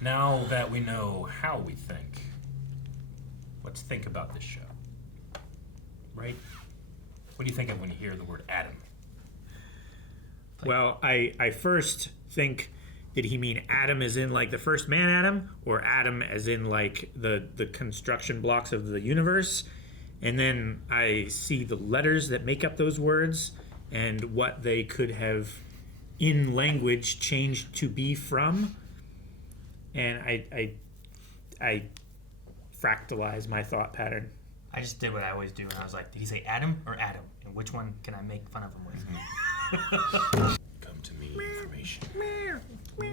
Now that we know how we think, let's think about this show. Right? What do you think of when you hear the word Adam? Well, I first think, did he mean Adam as in like the first man Adam, or Adam as in like the construction blocks of the universe? And then I see the letters that make up those words and what they could have in language changed to be from. And I fractalize my thought pattern. I just did what I always do, and I was like, did he say Adam or Adam? And which one can I make fun of him with? Come to me, information.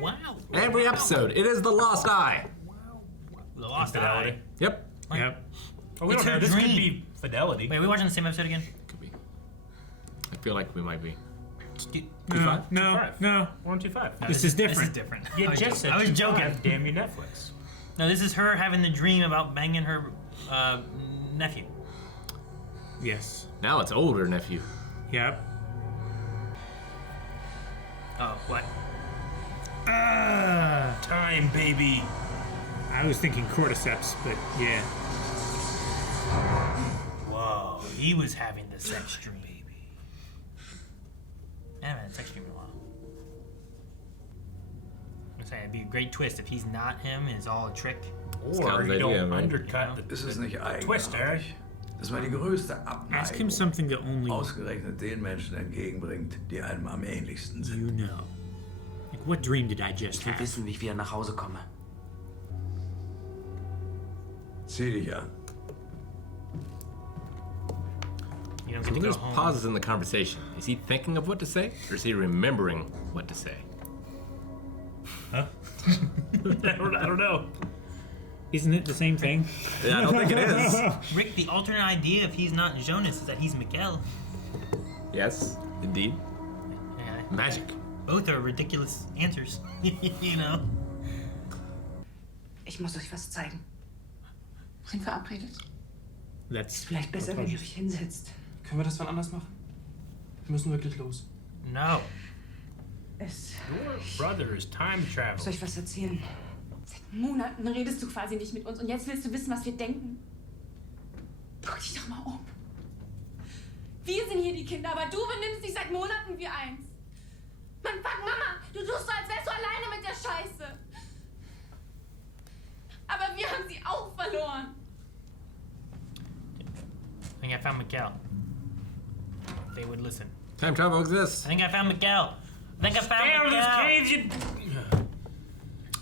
Wow. Every episode, it is the Lost Eye. The Lost Infidelity. Eye. Yep. Yep. Oh, we It's don't know. her This could dream. be fidelity. Wait, are we watching the same episode again? Could be. I feel like we might be. No, 2-5? no, 2-5. no. We're on 2-5. This is different. This is different. You I was just said I was 2-5. joking. Damn you, Netflix. No, this is her having the dream about banging her nephew. Yes. Now it's older nephew. Yep. Oh, what? Time, baby. I was thinking cordyceps, but yeah. Whoa, he was having the sex dream. I haven't had a sex dream in a while. I'm saying it'd be a great twist if he's not him and it's all a trick. Or Scout's you idea, don't right? undercut the Ist es nicht twist, Eric? eigenartig? Das war die größte Ask him Abneigung, something that only ausgerechnet den Menschen entgegenbringt, die einem am ähnlichsten sind. you know. Like, what dream did I just Ich will have? wissen, wie ich wieder nach Hause komme. Zieh dich an. You don't So get to when go there's home. pauses in the conversation, is he thinking of what to say, or is he remembering what to say? I don't know. Isn't it the same thing? Yeah, I don't think it is. Rick, the alternate idea if he's not Jonas is that he's Mikkel. Yes, indeed. Yeah, Magic. both are ridiculous answers. You know? Ich muss euch was zeigen. Sind verabredet? That's Vielleicht besser, wenn ihr euch hinsetzt. Können wir das wann anders machen? Wir müssen wirklich los. No. Es. Your brother is time Ich muss travel. euch was erzählen. Seit Monaten redest du quasi nicht mit uns und jetzt willst du wissen, was wir denken. Guck dich doch mal um. Wir sind hier die Kinder, aber du benimmst dich seit Monaten wie eins. Mann, fuck, Mama, du tust so, als wärst du alleine mit der Scheiße. Aber wir haben sie auch verloren. I think I found Mikkel. They would listen. Time travel exists. I think I found Mikkel. I think I found Stay out of this Mikkel. cave, you...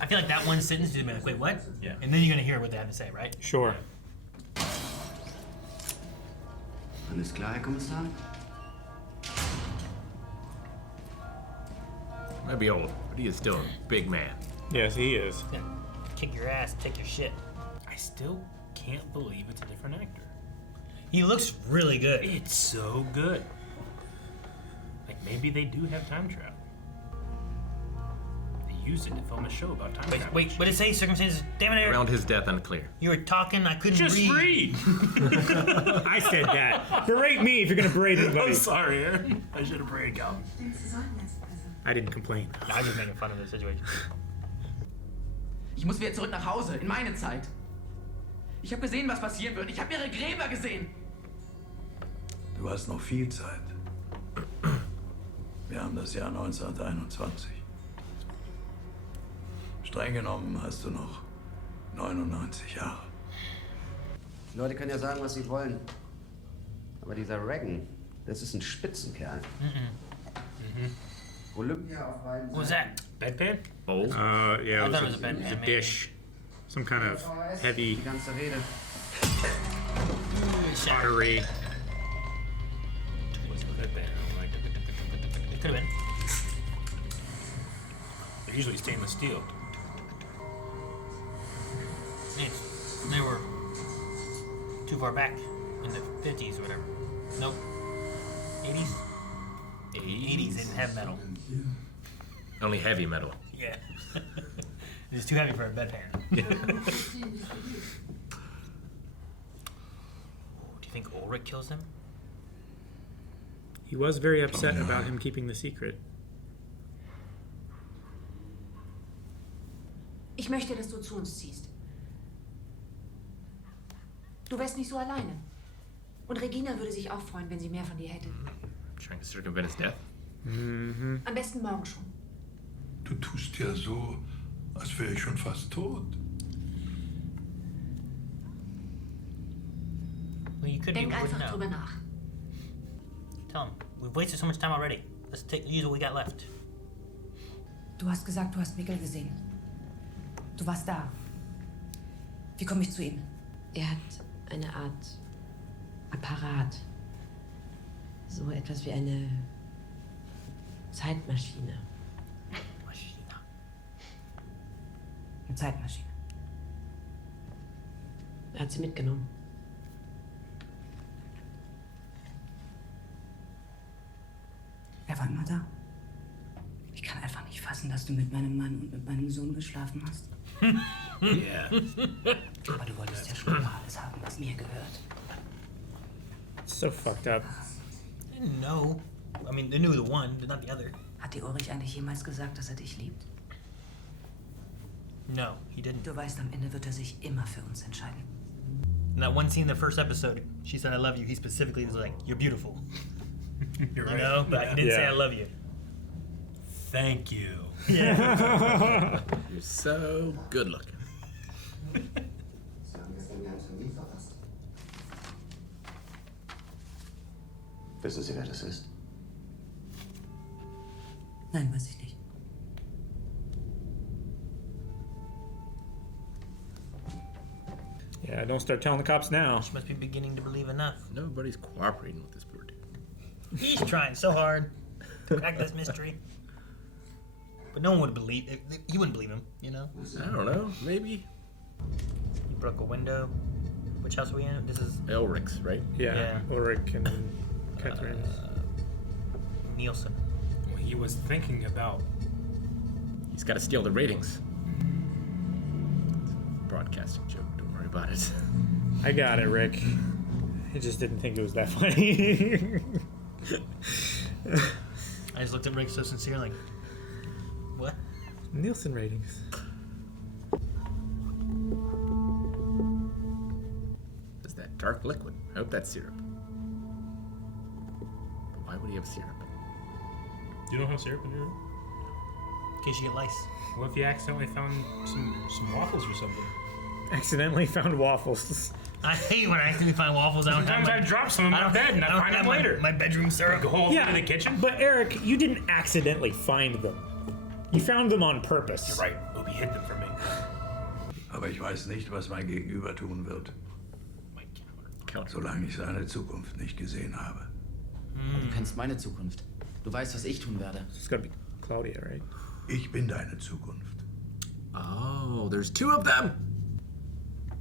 I feel like that one sentence is gonna be like, wait, what? Yeah. And then you're gonna hear what they have to say, right? sure. Alles klar, Herr Kommissar? Might be old, but he is still a big man. Yes, he is. Yeah. Kick your ass, take your shit. I still can't believe it's a different actor. He looks really good. It's so good. Like, maybe they do have time travel. They used it to film a show about time travel. Wait, what did it say? Circumstances? Damn it, Eric. Around his death, unclear. You were talking, I couldn't Just read! I said that. Berate me if you're gonna berate anybody. I'm sorry, Aaron. I should have prayed Calvin. I didn't complain. I was just making fun of the situation. Ich muss wieder zurück nach Hause, in meine Zeit. Ich habe gesehen, was passieren wird. Ich habe ihre Gräber gesehen. Du hast noch viel Zeit. Wir haben das Jahr 1921. Streng genommen hast du noch 99 Jahre. Die Leute können ja sagen, was sie wollen. Aber dieser Reagan, das ist ein Spitzenkerl. Olympia auf beiden What was Seiten. that? Bedpan? Bold. Yeah, I it thought it was was a bad a man. dish. Some kind of heavy Die ganze Rede. pottery. Bedpan. It could have been. They're usually stainless steel. Yes. They were too far back in the 50s or whatever. Nope. 80s? 80s didn't have metal. Only heavy metal. Yeah. It's too heavy for a bedpan. Do you think Ulrich kills him? He was very upset Oh, no. about him keeping the secret. Ich möchte, dass du zu uns ziehst. Du wärst nicht so alleine. Und Regina würde sich auch freuen, wenn sie mehr von dir hätte. Trying to circumvent his death? Am besten morgen schon. Du tust ja so, als wäre ich schon fast tot. Well, you could Denk be einfach now. drüber nach. Tell him. We've wasted so much time already. Let's use what we got left. Du hast gesagt, du hast Mikkel gesehen. Du warst da. Wie komme ich zu ihm? Er hat eine Art Apparat. So etwas wie eine Zeitmaschine. Eine Zeitmaschine. Er hat sie mitgenommen. Er war immer da. Ich kann einfach nicht fassen, dass du mit meinem Mann und mit meinem Sohn geschlafen hast. Yeah. Aber du wolltest ja schon immer alles haben, was mir gehört. So fucked up. They didn't know. I mean, they knew the one, but not the other. Hat dir Ulrich eigentlich jemals gesagt, dass er dich liebt? No, he didn't. Du weißt, am Ende wird er sich immer für uns entscheiden. In that one scene in the first episode, she said, I love you. He specifically was like, you're beautiful. You're You right. know? But he didn't say Yeah. I love you. Thank you. Yeah. You're so good looking. Sie haben gestern mir einen Termin verpasst. Wissen Sie, wer das ist? Nein, weiß ich nicht. Yeah, don't start telling the cops now. She must be beginning to believe enough. Nobody's cooperating with this poor dude. He's trying so hard to crack this mystery. But no one would believe it. He wouldn't believe him, you know? I don't know. Maybe He broke a window. Which house are we in? This is Ulrich's, right? Yeah, Yeah. Ulrich and Catherine. Nielsen. Well, he was thinking about. He's got to steal the ratings. Broadcasting joke. Don't worry about it. I got it, Rick. I just didn't think it was that funny. I just looked at Rick so sincere, like, what? Nielsen ratings. Is that dark liquid? I hope that's syrup. But why would he have syrup? You don't have syrup in your. In case you get lice. What if you accidentally found some waffles or something? Accidentally found waffles. I hate when I accidentally find waffles. I don't Sometimes have I my, drop some in my bed and I don't find have them later. my bedroom syrup. Go all Yeah, through the kitchen. but Eric, you didn't accidentally find them. You found them on purpose. You're right. Obi hid them from me. Aber ich weiß nicht, was mein Gegenüber tun wird, Counter. solange ich seine Zukunft nicht gesehen habe. Du kennst meine Zukunft. Du weißt, was ich tun werde. It's gotta be Claudia, right? Ich bin deine Zukunft. Oh, there's two of them.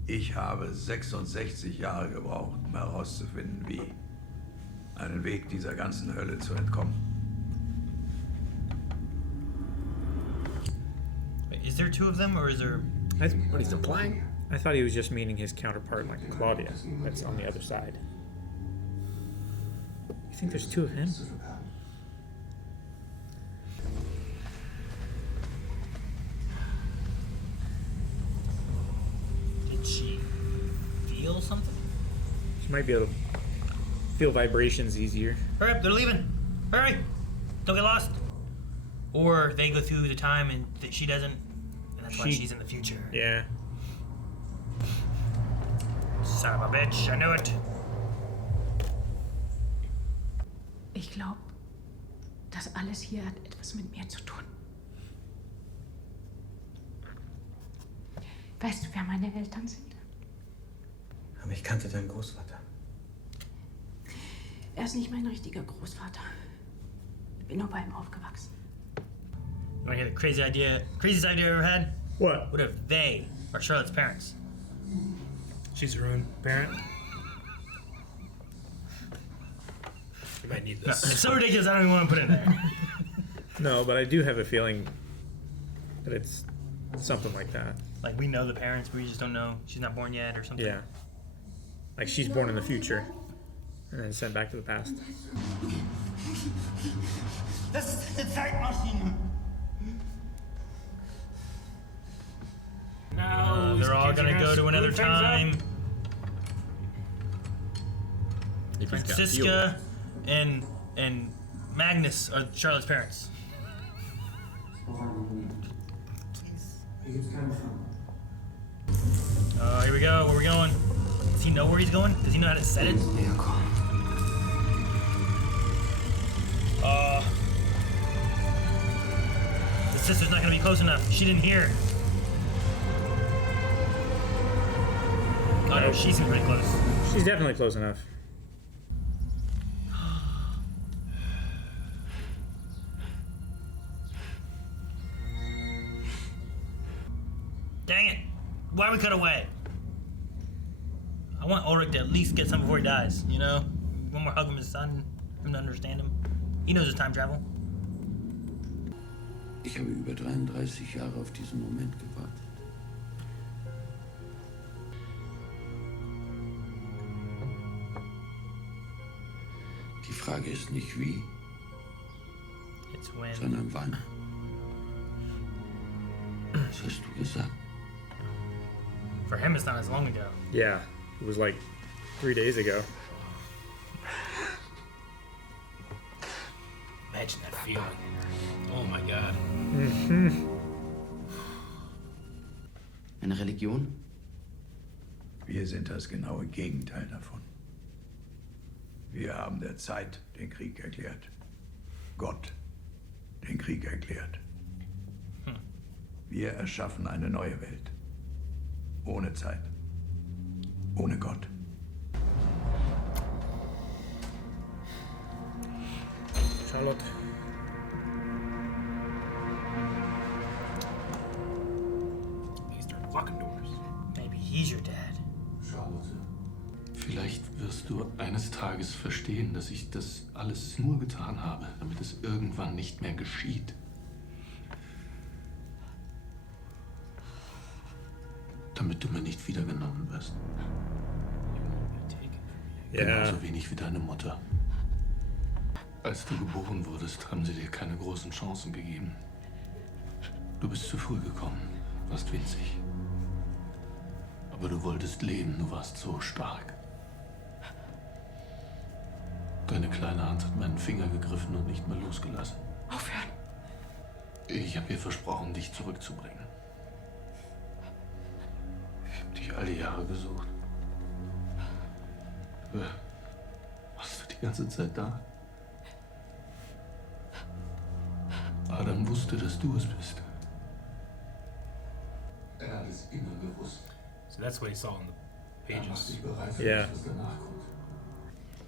Ich habe 66 Jahre gebraucht, um herauszufinden, wie. Einen Weg dieser ganzen Hölle zu entkommen. Wait, is there two of them, or is there... What he's implying? I thought he was just meaning his counterpart, like Claudia, that's on the other side. You think there's two of him? Did she feel something? She might be able to feel vibrations easier. Hurry up, they're leaving. Hurry. Don't get lost. Or they go through the time and she doesn't, and that's why She- she's in the future. Yeah. Son of a bitch, I knew it. Ich glaube, das alles hier hat etwas mit mir zu tun. Weißt du, wer meine Eltern sind? Aber ich kannte deinen Großvater. Er ist nicht mein richtiger Großvater. Ich bin nur bei ihm aufgewachsen. You wanna hear the craziest idea you ever had? What? What if they are Charlotte's parents? She's her own parent. You might need It's this. so ridiculous, I don't even want to put it in there. No, but I do have a feeling that it's something like that. Like, we know the parents, but we just don't know. She's not born yet or something. Yeah. Like she's born in the future and then sent back to the past. Das ist eine Zeitmaschine. all gonna go to another time. If he's got fuel. Francisca and Magnus are Charlotte's parents. Here we go. Where are we going? Does he know where he's going? Does he know how to set it? The sister's not gonna be close enough. She didn't hear. Oh no, she's pretty close. She's definitely close enough. Dang it! Why we cut away? I want Ulrich to at least get some before he dies, you know? One more hug from his son, him to understand him. He knows his time travel. Ich habe über 33 Jahre auf diesen Moment gewartet. Die Frage ist nicht wie, It's when. sondern wann. Was hast du gesagt? For him, it's not as long ago. Yeah, it was like 3 days ago. Imagine that feeling. Oh my god. Eine Religion? Wir sind das genaue Gegenteil davon. Wir haben der Zeit den Krieg erklärt. Gott den Krieg erklärt. Wir erschaffen eine neue Welt. Ohne Zeit. Ohne Gott. Charlotte. He's starting locking doors. Maybe he's your dad. Charlotte, vielleicht wirst du eines Tages verstehen, dass ich das alles nur getan habe, damit es irgendwann nicht mehr geschieht. Damit du mir nicht wiedergenommen wirst. Ja. Genauso wenig wie deine Mutter. Als du geboren wurdest, haben sie dir keine großen Chancen gegeben. Du bist zu früh gekommen, warst winzig. Aber du wolltest leben, du warst so stark. Deine kleine Hand hat meinen Finger gegriffen und nicht mehr losgelassen. Aufhören. Ich habe ihr versprochen, dich zurückzubringen. Ich habe dich all die Jahre gesucht. Warst du die ganze Zeit da? Adam wusste, dass du es bist. Er hat es immer gewusst. So that's what he saw in the pages. Yeah. Was danach kommt.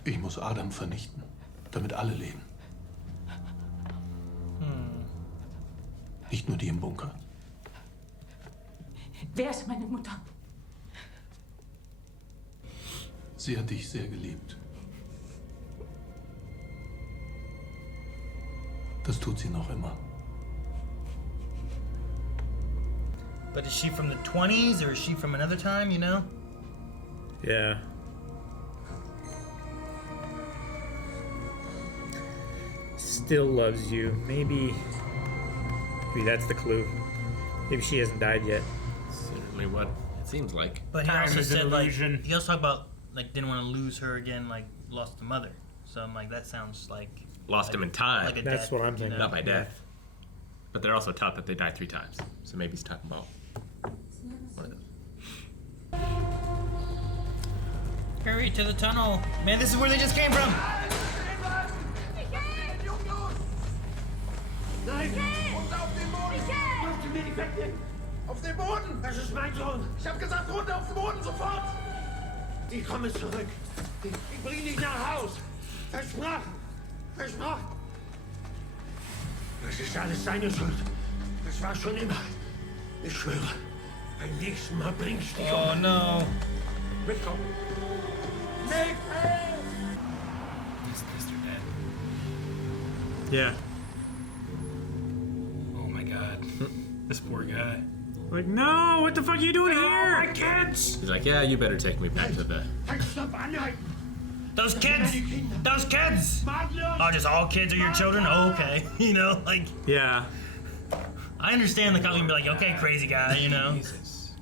Ich muss Adam vernichten, damit alle leben. Nicht nur die im Bunker. Wer ist meine Mutter? Sie hat dich sehr geliebt. Das tut sie noch immer. But is she from the 20s or is she from another time, you know? Yeah. Still loves you. Maybe that's the clue. Maybe she hasn't died yet. Certainly what it seems like. But he Time also is an said, like, illusion. he also talked about, like, didn't want to lose her again, like, lost the mother. So I'm like, that sounds like... Lost him in time. Like a That's death, what I'm you thinking. know? Not by death. But they're also taught that they die 3 times. So maybe he's talking about one of those. Hurry to the tunnel. Man, this is where they just came from. Nein! Runter auf den Boden! Dürft ihr mir nicht wegnehmen! Auf den Boden! Das ist mein Sohn! Ich hab gesagt, runter auf den Boden, sofort! Die kommen zurück. Ich bring dich nach Haus. Versprochen! Versprochen! Das ist alles seine Schuld. Das war schon immer. Ich schwöre, beim nächsten Mal bring ich dich Oh um. no. Mitkommen! Nick! Is their dad? Yeah. Oh my god. This poor guy. Like, no, what the fuck are you doing here? My kids! He's like, yeah, you better take me back to the... Halt, stopp, anhalten! Those kids! Those kids! Oh, just all kids are your children? Oh, okay. You know, like, Yeah. I understand the cop can be like, okay, crazy guy, you know? Jesus.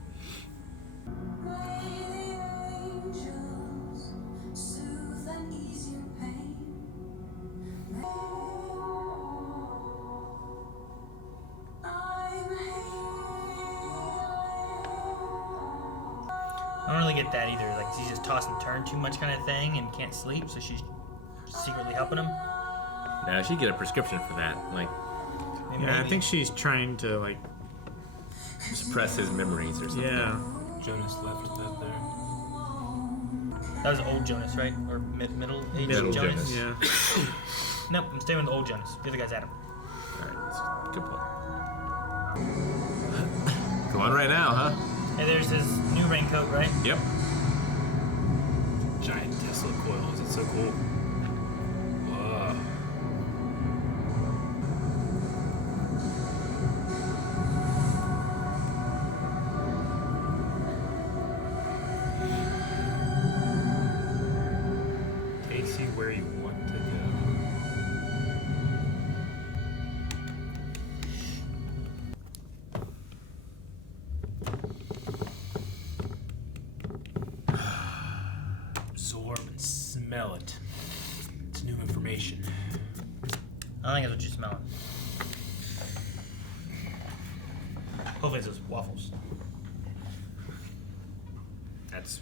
I don't really get that either. Like, she's just toss and turn too much kind of thing and can't sleep, so she's secretly helping him. No, she'd get a prescription for that. Like, Yeah, I think she's trying to like suppress his memories or something. Yeah. Jonas left that there. That was old Jonas, right? Or middle-aged Middle Jonas? Jonas. Yeah. Nope, I'm staying with the old Jonas. The other guy's Adam. Alright, good point. Go on right now, huh? Hey, there's his new raincoat, right? Yep. Giant Tesla coil. Is it so cool? Whoa. Takes you where you want to go. Absorb and smell it. It's new information. I think that's what you're smelling. Hopefully it's those waffles. That's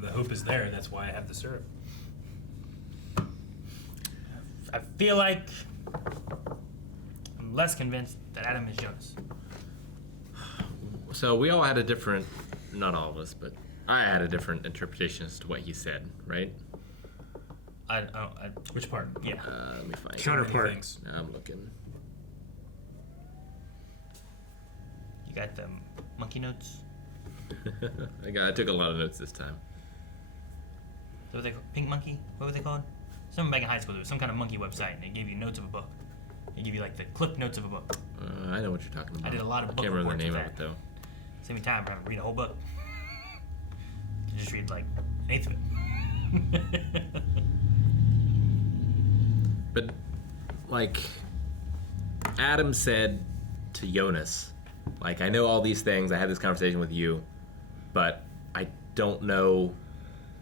the hope is there. That's why I have the syrup. I feel like I'm less convinced that Adam is Jonas. So we all had a different, not all of us, but I had a different interpretation as to what he said, right? Which part? Yeah. Let me find Counterpart. it. I'm looking. You got the monkey notes? I took a lot of notes this time. What were they called? Pink Monkey? What were they called? Something back in high school, there was some kind of monkey website, and they gave you notes of a book. They give you like the clip notes of a book. I know what you're talking about. I did a lot of book I can't remember the reports name with of that. it though. Save me time for read a whole book. You just read like an eighth of it. But, like, Adam said to Jonas, like, I know all these things, I had this conversation with you, but I don't know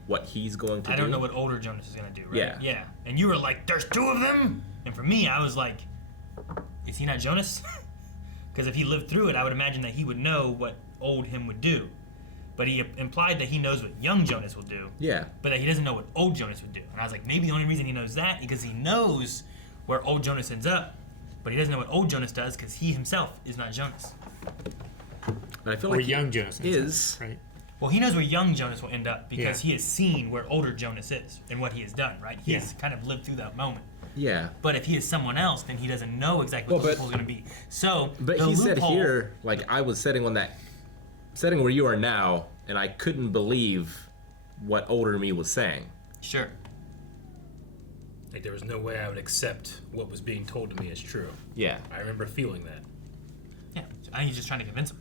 what he's going to do. I don't know what older Jonas is going to do, right? Yeah. Yeah. And you were like, there's two of them? And for me, I was like, is he not Jonas? Because if he lived through it, I would imagine that he would know what old him would do. But he implied that he knows what young Jonas will do. Yeah. But that he doesn't know what old Jonas would do. And I was like, maybe the only reason he knows that is because he knows where old Jonas ends up, but he doesn't know what old Jonas does because he himself is not Jonas. But I feel Or like young Jonas is right? Well, he knows where young Jonas will end up because he has seen where older Jonas is and what he has done, right? He has kind of lived through that moment. Yeah. But if he is someone else, then he doesn't know exactly what the loophole's going to be. So, But the he said loophole- here, like, I was sitting on that setting where you are now, and I couldn't believe what older me was saying. Sure. Like there was no way I would accept what was being told to me as true. Yeah. I remember feeling that. Yeah. I think he's just trying to convince him.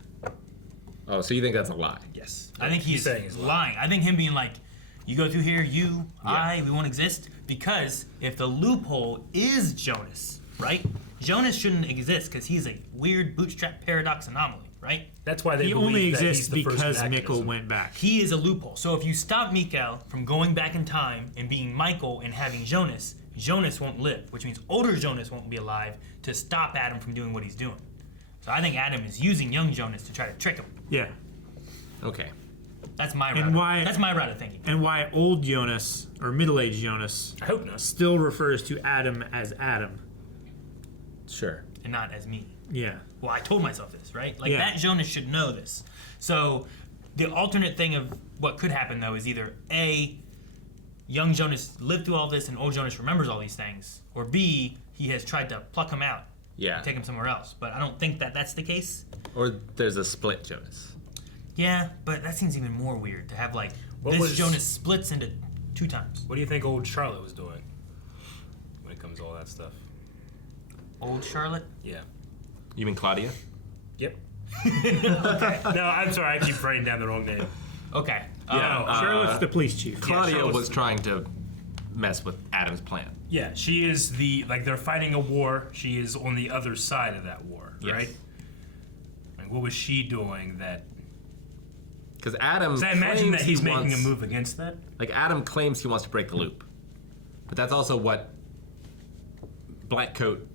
Oh, so you think that's a lie? Yes. I think he's lying. I think him being like, you go through here, we won't exist. Because if the loophole is Jonas, right? Jonas shouldn't exist because he's a weird bootstrap paradox anomaly, right? That's why they He believe only that exists he's the first because mechanism. Mikkel went back. He is a loophole. So if you stop Mikkel from going back in time and being Michael and having Jonas, Jonas won't live, which means older Jonas won't be alive to stop Adam from doing what he's doing. So I think Adam is using young Jonas to try to trick him. Yeah. Okay. That's my And route. That's my route of thinking. And why old Jonas or middle-aged Jonas? I hope not. Still refers to Adam as Adam. Sure. And not as me. Yeah. Well, I told myself this, right? Like, Yeah. that Jonas should know this. So, the alternate thing of what could happen, though, is either A, young Jonas lived through all this and old Jonas remembers all these things, or B, he has tried to pluck him out Yeah. and take him somewhere else. But I don't think that that's the case. Or there's a split Jonas. Yeah, but that seems even more weird to have, like, What this was- Jonas splits into two times. What do you think old Charlotte was doing when it comes to all that stuff? Old Charlotte? Yeah. You mean Claudia? Yep. Okay. No, I'm sorry. I keep writing down the wrong name. Okay. Yeah. Charlotte's the police chief. Claudia Charlotte's was trying to mess with Adam's plan. Yeah, she is they're fighting a war. She is on the other side of that war, Yes. right? Like, what was she doing that? Because Adam. Because I imagine claims that he's he making wants- a move against that. Like Adam claims he wants to break the loop, but that's also what Blackcoat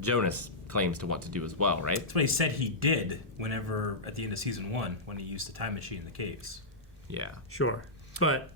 Jonas claims to want to do as well, right? That's what he said he did whenever at the end of season 1 when he used the time machine in the caves. Yeah. Sure. But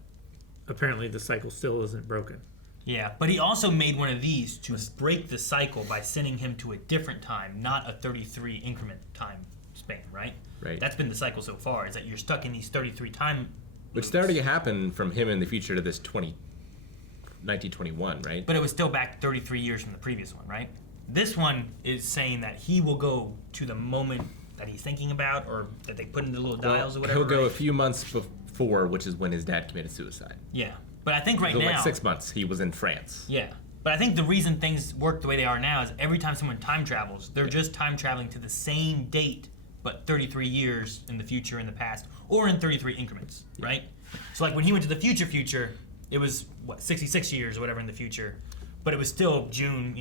apparently the cycle still isn't broken. Yeah, but he also made one of these to break the cycle by sending him to a different time, not a 33 increment time span, right? Right. That's been the cycle so far, is that you're stuck in these 33 time Which already happened from him in the future to this 1921, right? But it was still back 33 years from the previous one, right? This one is saying that he will go to the moment that he's thinking about, or that they put into little dials or whatever. He'll go right? a few months before, which is when his dad committed suicide. Yeah, but I think right So now... like 6 months, he was in France. Yeah, but I think the reason things work the way they are now is every time someone time travels, they're just time traveling to the same date, but 33 years in the future, in the past, or in 33 increments, right? So like when he went to the future, it was, 66 years or whatever in the future, but it was still June,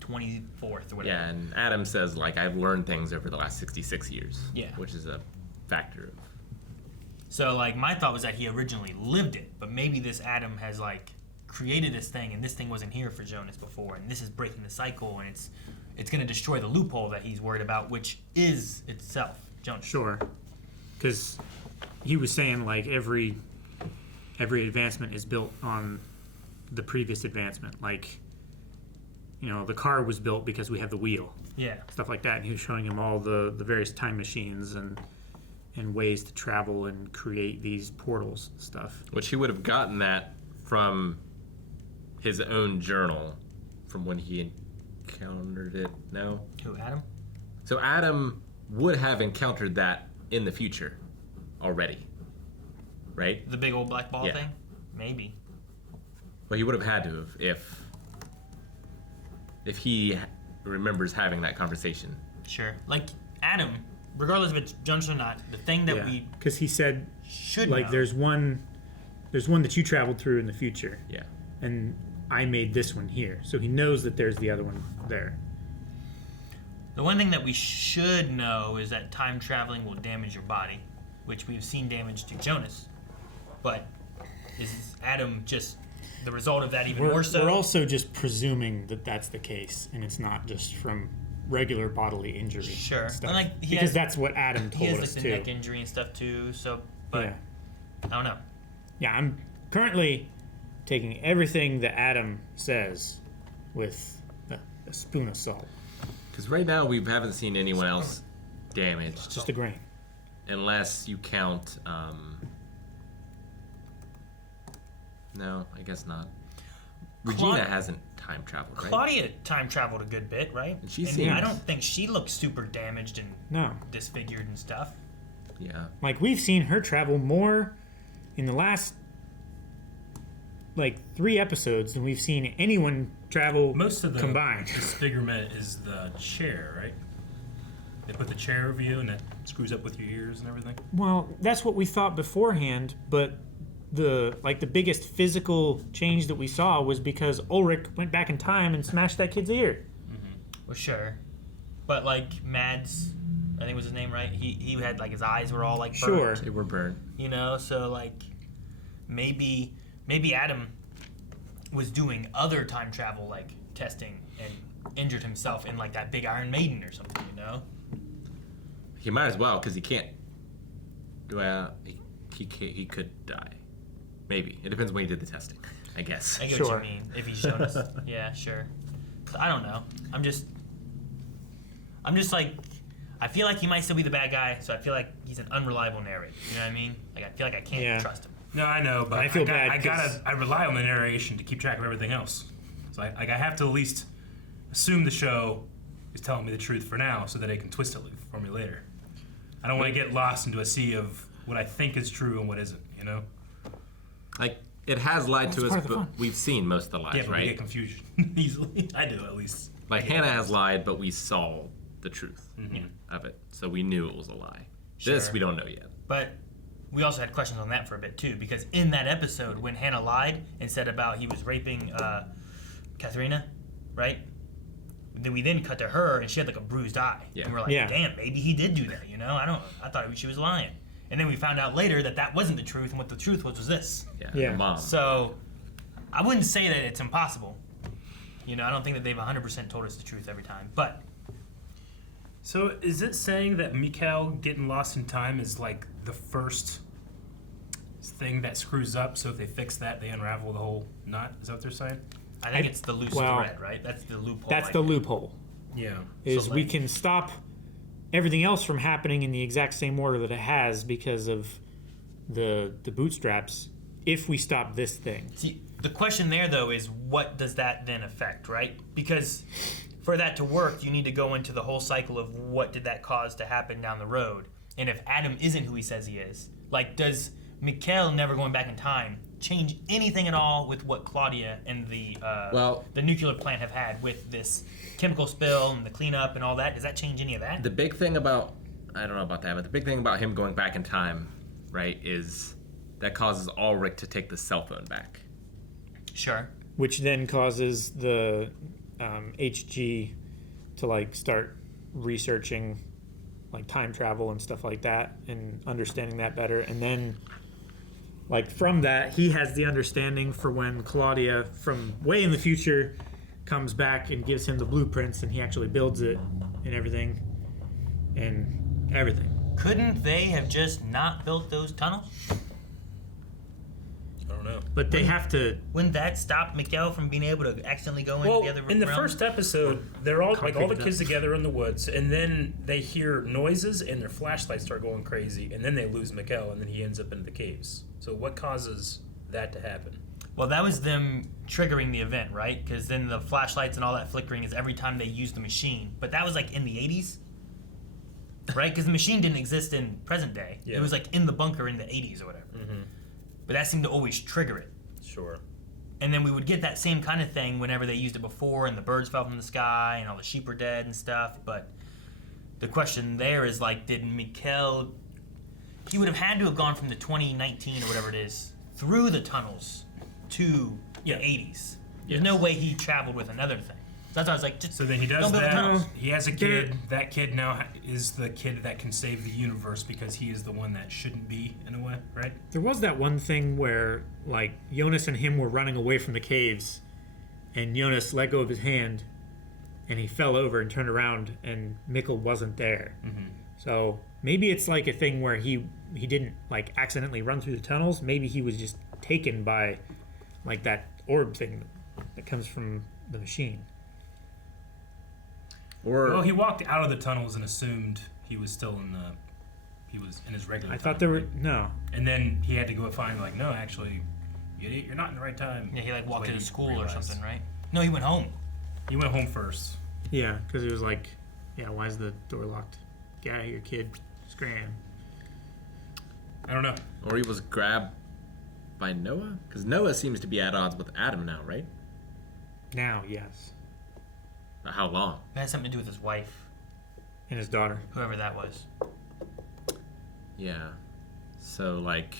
24th or whatever. Yeah, and Adam says, like, I've learned things over the last 66 years. Yeah. Which is a factor of... So, like, my thought was that he originally lived it, but maybe this Adam has, like, created this thing, and this thing wasn't here for Jonas before, and this is breaking the cycle, and it's going to destroy the loophole that he's worried about, which is itself Jonas. Sure. Because he was saying, like, every advancement is built on the previous advancement. Like, the car was built because we have the wheel. Yeah. Stuff like that. And he was showing him all the various time machines and ways to travel and create these portals and stuff. Which he would have gotten that from his own journal from when he encountered it. No? Who, Adam? So Adam would have encountered that in the future already. Right? The big old black ball Yeah. thing? Maybe. Well, he would have had to have if he remembers having that conversation. Sure. Like, Adam, regardless if it's Jonas or not, the thing that we because he said should like know. there's one that you traveled through in the future. Yeah. And I made this one here. So he knows that there's the other one there. The one thing that we should know is that time traveling will damage your body, which we've seen damage to Jonas. But is Adam just the result of that even more so? We're also just presuming that that's the case, and it's not just from regular bodily injury. Sure. and stuff. And, like, he because has- that's what Adam he told has us like the too. neck injury and stuff too. So, but Yeah. I don't know. Yeah, I'm currently taking everything that Adam says with a spoon of salt. Because right now we haven't seen anyone else damaged. Just a grain. Unless you count... no, I guess not. Regina hasn't time traveled, right? Claudia time traveled a good bit, right? And she and seems- I don't think she looks super damaged and No. disfigured and stuff. Yeah. Like, we've seen her travel more in the last, 3 episodes than we've seen anyone travel Most of the combined. disfigurement is the chair, right? They put the chair over you and it screws up with your ears and everything. Well, that's what we thought beforehand, but the biggest physical change that we saw was because Ulrich went back in time and smashed that kid's ear. Well, sure. But, like, Mads, I think was his name, right? He had, like, his eyes were all, like, burnt. Sure. They were burned. So, like, maybe Adam was doing other time travel, like, testing and injured himself in, like, that big Iron Maiden or something, He might as well, because he can't... Well, he could die. Maybe. It depends when he did the testing, I guess. I get what you mean. If he's Jonas. Yeah, sure. I don't know. I'm just like, I feel like he might still be the bad guy, so I feel like he's an unreliable narrator. You know what I mean? Like, I feel like I can't trust him. No, I know, but I feel bad I rely on the narration to keep track of everything else. So I have to at least assume the show is telling me the truth for now, so that I can twist it for me later. I don't want to get lost into a sea of what I think is true and what isn't. Like, it has lied to That's us, part of the but fun. we've seen most of the lies, Yeah, but right? we get confusion easily. I do, at least. Like, Hannah has lied, but we saw the truth Mhm. of it. So we knew it was a lie. This, Sure. we don't know yet. But we also had questions on that for a bit, too, because in that episode, when Hannah lied and said about he was raping Katharina, right? Then we then cut to her, and she had, like, a bruised eye. Yeah. And we're like, Yeah. damn, maybe he did do that, I thought she was lying. And then we found out later that wasn't the truth, and what the truth was this. Yeah. The mom. So, I wouldn't say that it's impossible. I don't think that they've 100% told us the truth every time. But So is it saying that Mikkel getting lost in time is like the first thing that screws up, so if they fix that, they unravel the whole knot. Is that what they're saying? I think it's the loose thread, right? That's the loophole. That's the loophole. Yeah. Is So, we like- can stop everything else from happening in the exact same order that it has because of the bootstraps if we stop this thing. See, the question there, though, is what does that then affect, right? Because for that to work, you need to go into the whole cycle of what did that cause to happen down the road. And if Adam isn't who he says he is, like, does Mikkel never going back in time change anything at all with what Claudia and the nuclear plant have had with this chemical spill and the cleanup and all that? Does that change any of that? The big thing about, I don't know about that, but the big thing about him going back in time, right, is that causes Ulrich to take the cell phone back. Sure. Which then causes the HG to like start researching like time travel and stuff like that and understanding that better. And then like from that, he has the understanding for when Claudia from way in the future comes back and gives him the blueprints and he actually builds it and everything. Couldn't they have just not built those tunnels? I don't know. But they have to. Wouldn't that stop Mikkel from being able to accidentally go into the other in the realm? first episode, they're all like all the Concrete kids up. together in the woods, and then they hear noises and their flashlights start going crazy, and then they lose Mikkel, and then he ends up in the caves. So what causes that to happen? Well, that was them triggering the event, right? Because then the flashlights and all that flickering is every time they use the machine. But that was like in the 80s, right? Because the machine didn't exist in present day. Yeah. It was like in the bunker in the 80s or whatever. Mm-hmm. But that seemed to always trigger it. Sure. And then we would get that same kind of thing whenever they used it before and the birds fell from the sky and all the sheep were dead and stuff. But the question there is like, did Mikkel... He would have had to have gone from the 2019 or whatever it is through the tunnels to the 80s. There's no way he traveled with another thing. So that's why I was like, just So then he does don't build the that. tunnels. He has a kid. That kid now is the kid that can save the universe because he is the one that shouldn't be, in a way, right? There was that one thing where like Jonas and him were running away from the caves and Jonas let go of his hand and he fell over and turned around and Mikkel wasn't there. Mm-hmm. So maybe it's like a thing where he didn't like accidentally run through the tunnels. Maybe he was just taken by like that orb thing that comes from the machine. Or Well, he walked out of the tunnels and assumed he was still in the... He was in his regular I thought time, there were right? no. And then he had to go find, like, no, actually, you idiot, you're not in the right time. Yeah, he like walked That's what into he school realized. or something, right? No, he went home. He went home first. Yeah, because it was like, yeah, why is the door locked? Get out of here, kid. Scram. I don't know. or he was grabbed by Noah? Because Noah seems to be at odds with Adam now, right? Now, yes. But how long? It has something to do with his wife, And his daughter. whoever that was. Yeah. So, like,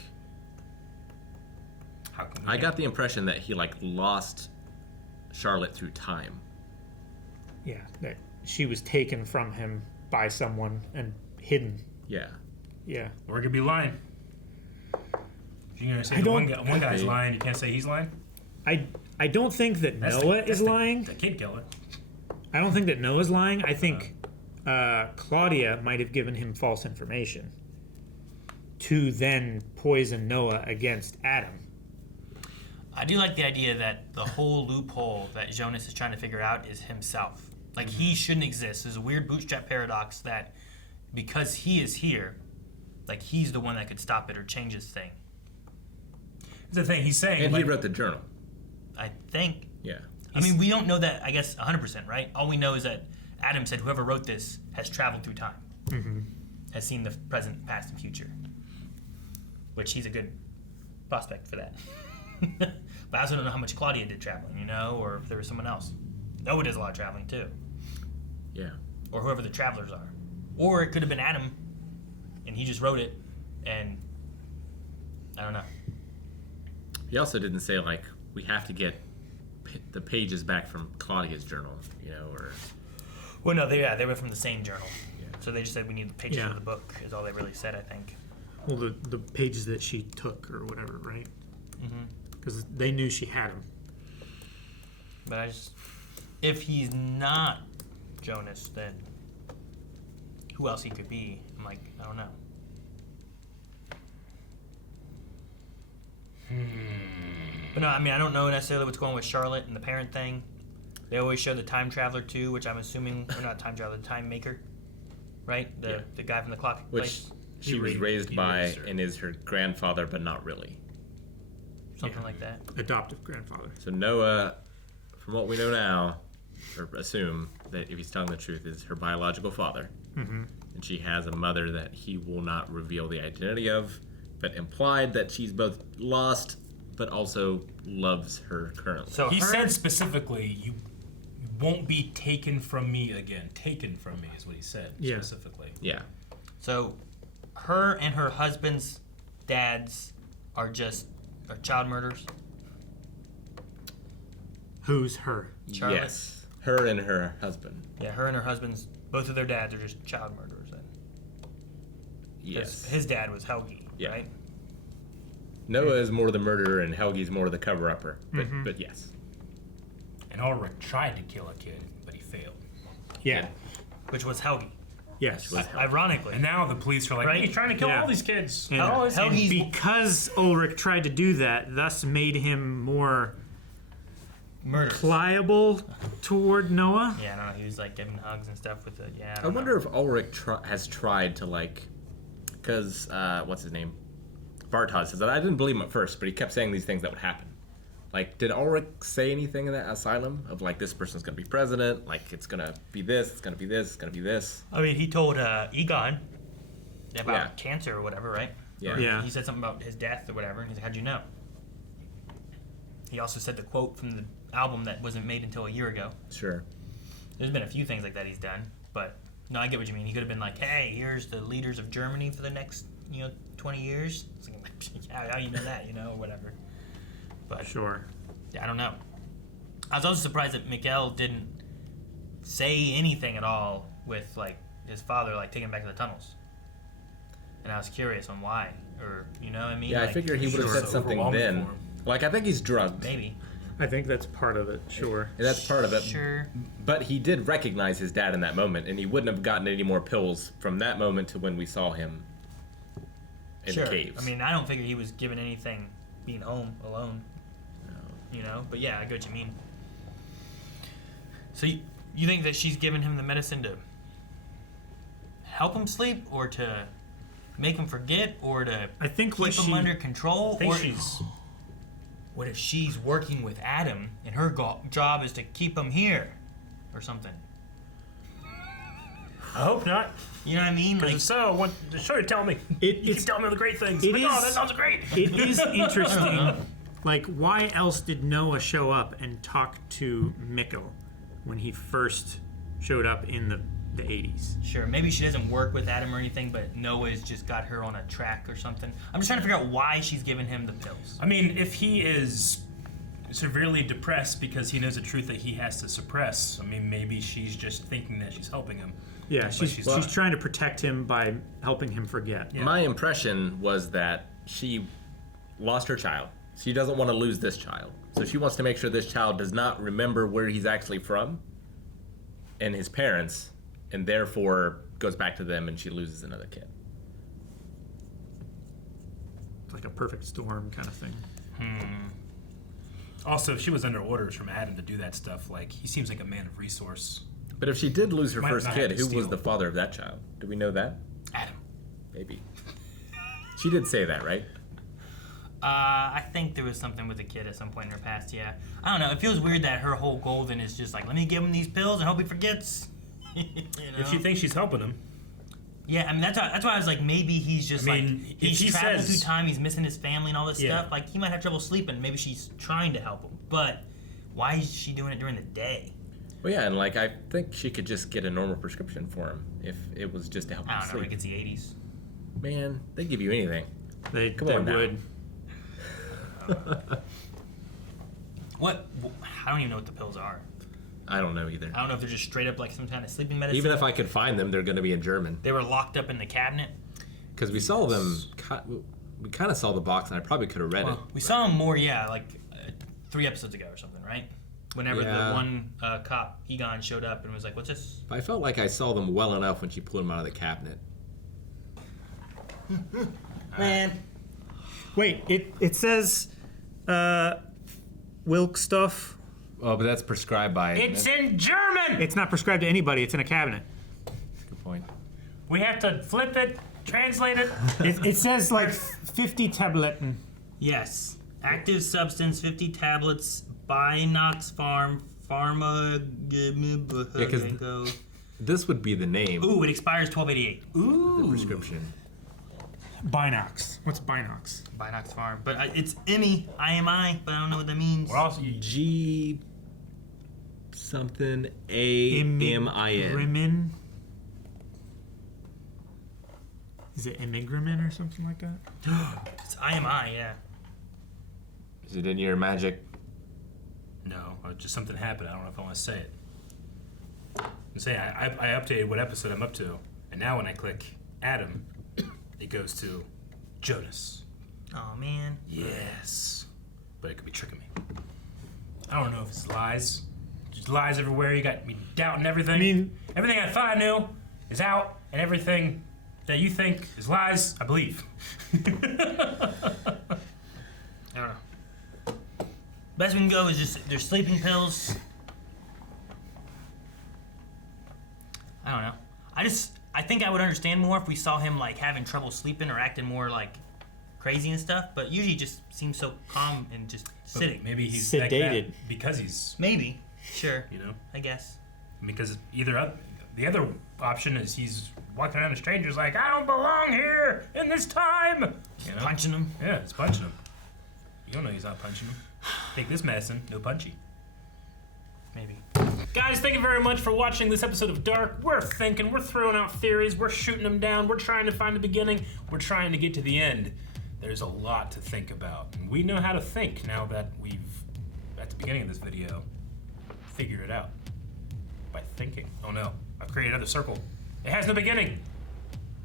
How come I got the impression that he, like, lost Charlotte through time. Yeah, that she was taken from him by someone and hidden. Yeah. Yeah. Or it could be lying. You're gonna say I the one, don't- one guy's lying, you can't say he's lying? I don't think that Noah is lying. The kid killer. I don't think that Noah's lying. I think Claudia might have given him false information to then poison Noah against Adam. I do like the idea that the whole loophole that Jonas is trying to figure out is himself. Like, he shouldn't exist. There's a weird bootstrap paradox that because he is here, like, he's the one that could stop it or change his thing. That's the thing, he's saying... And he like, wrote the journal. I think. Yeah. I mean, we don't know that, I guess, 100%, right? All we know is that Adam said whoever wrote this has traveled through time, has seen the present, past, and future. Which he's a good prospect for that. But I also don't know how much Claudia did traveling, you know, or if there was someone else. Noah does a lot of traveling, too. Yeah. Or whoever the travelers are. Or it could have been Adam, and he just wrote it, and I don't know. He also didn't say, like, we have to get the pages back from Claudia's journal, you know, or... Well, no, they were from the same journal. Yeah. So they just said we need the pages Yeah. of the book, is all they really said, I think. Well, the pages that she took or whatever, right? Mm-hmm. Because they knew she had them. But I just... If he's not Jonas, then who else he could be? I'm like, I don't know. But no, I mean, I don't know necessarily what's going on with Charlotte and the parent thing. They always show the time traveler too, which I'm assuming, or not time traveler, the time maker, right? The guy from the clock place. She was raised by and is her grandfather, but not really. Something like that. Adoptive grandfather. So Noah, from what we know now, or assume that if he's telling the truth, is her biological father. Mm-hmm. And she has a mother that he will not reveal the identity of, but implied that she's both lost, but also loves her currently. So he said specifically, you won't be taken from me again. Taken from me is what he said specifically. Yeah. So her and her husband's dads are child murderers. Who's her? Charlotte. Yes. Her and her husband. Yeah, her and her husband's, both of their dads are just child murderers then. Yes. His dad was Helgi, Yeah. right? Noah is more the murderer and Helgi's more the cover-upper. But, Mhm. but yes. And Ulrich tried to kill a kid, but he failed. Yeah. Which was Helgi. Yes. Ironically. And now the police are like, Right? he's trying to kill Yeah. all these kids. And, Helgi's because Ulrich tried to do that, thus made him more murderous. pliable toward Noah. Yeah, I don't know. He was like giving hugs and stuff with it. Yeah. I wonder if Ulrich has tried to because what's his name? Bartos says that I didn't believe him at first, but he kept saying these things that would happen. Like, did Ulrich say anything in that asylum of like this person's gonna be president? Like, it's gonna be this, it's gonna be this, it's gonna be this. I mean, he told Egon about cancer or whatever, right? Yeah. Or Yeah. He said something about his death or whatever, and he's like, "How'd you know?" He also said the quote from the album that wasn't made until a year ago. Sure. There's been a few things like that he's done, but no, I get what you mean. He could have been like, "Hey, here's the leaders of Germany for the next 20 years." It's like, how you know that, or whatever. But Sure. I don't know. I was also surprised that Mikkel didn't say anything at all with like his father taking him back to the tunnels. And I was curious on why, or you know what I mean? Yeah, I figured he would have said something then. Like, I think he's drugged. Maybe. I think that's part of it. Sure. And that's part of it. Sure. But he did recognize his dad in that moment, and he wouldn't have gotten any more pills from that moment to when we saw him in the caves. I mean, I don't figure he was given anything being home alone. But yeah, I get what you mean. So you think that she's giving him the medicine to help him sleep, or to make him forget, or to I think keep him under control? I think or she's... What if she's working with Adam and her job is to keep him here, or something? I hope not. You know what I mean? Because if so, what sure tell me. You keep telling me all the great things. It Like, is- oh, that sounds great. It is interesting. Like, why else did Noah show up and talk to Mikkel when he first showed up in the 80s? Sure, maybe she doesn't work with Adam or anything, but Noah's just got her on a track or something. I'm just trying to figure out why she's giving him the pills. I mean, if he is severely depressed because he knows the truth that he has to suppress, I mean, maybe she's just thinking that she's helping him. Yeah, But she's trying to protect him by helping him forget. My impression was that she lost her child. She doesn't want to lose this child. So she wants to make sure this child does not remember where he's actually from and his parents, and therefore goes back to them and she loses another kid. It's like a perfect storm kind of thing. Also, if she was under orders from Adam to do that stuff, he seems like a man of resource. But if she did lose her Might first not kid, have to who was steal. the father of that child? Do we know that? Adam. Maybe. She did say that, right? I think there was something with the kid at some point in her past, yeah. I don't know, it feels weird that her whole goal then is just let me give him these pills and hope he forgets. If she thinks she's helping him. Yeah, I mean, that's why I was like, maybe he's just I mean, if he's he traveling says- through time, he's missing his family and all this Yeah. stuff. He might have trouble sleeping. Maybe she's trying to help him. But why is she doing it during the day? Well, yeah, and I think she could just get a normal prescription for him if it was just to help him I don't know, sleep. Rick, it's the 80s. Man, they give you anything. They Come on now. would. What? I don't even know what the pills are. I don't know either. I don't know if they're just straight up some kind of sleeping medicine. Even if I could find them, they're going to be in German. They were locked up in the cabinet. Because we saw them, we kind of saw the box, and I probably could have read it. We saw them more, 3 episodes ago or something, right? Whenever Yeah. the one cop, Egon, showed up and was like, what's this? I felt like I saw them well enough when she pulled them out of the cabinet. Man. Wait, it says Wilk stuff. Oh, but that's prescribed by. It's in German! It's not prescribed to anybody. It's in a cabinet. Good point. We have to flip it, translate it. It says like 50 tabletten. Yes. Active substance, 50 tablets, Binox Farm, Pharma. Yeah, because this would be the name. Ooh, it expires 1288. Ooh. The prescription. Binox. What's Binox? Binox Farm. But it's IMI, but I don't know what that means. We're also G something AMIN. Imigrimin? Is it imigrimin or something like that? It's IMI, yeah. Is it in your magic? No, or just something happened. I don't know if I want to say it. I updated what episode I'm up to, and now when I click Adam, it goes to Jonas. Oh man. Yes, but it could be tricking me. I don't know if it's lies. Just lies everywhere. You got me doubting everything. I mean, everything I thought I knew is out, and everything that you think is lies, I believe. I don't know. Best we can go is just there's sleeping pills. I don't know. I think I would understand more if we saw him like having trouble sleeping or acting more like crazy and stuff. But usually he just seems so calm and just sitting. Maybe he's sedated like that because he's maybe sure. You know, I guess because the other option is he's walking around to strangers like I don't belong here in this time. You know? Punching him. Yeah, it's punching him. You don't know he's not punching him. Take this medicine, no punchy. Maybe. Guys, thank you very much for watching this episode of Dark. We're thinking, we're throwing out theories, we're shooting them down, we're trying to find the beginning, we're trying to get to the end. There's a lot to think about. And we know how to think now that we've, at the beginning of this video, figured it out. By thinking. Oh no, I've created another circle. It has no beginning.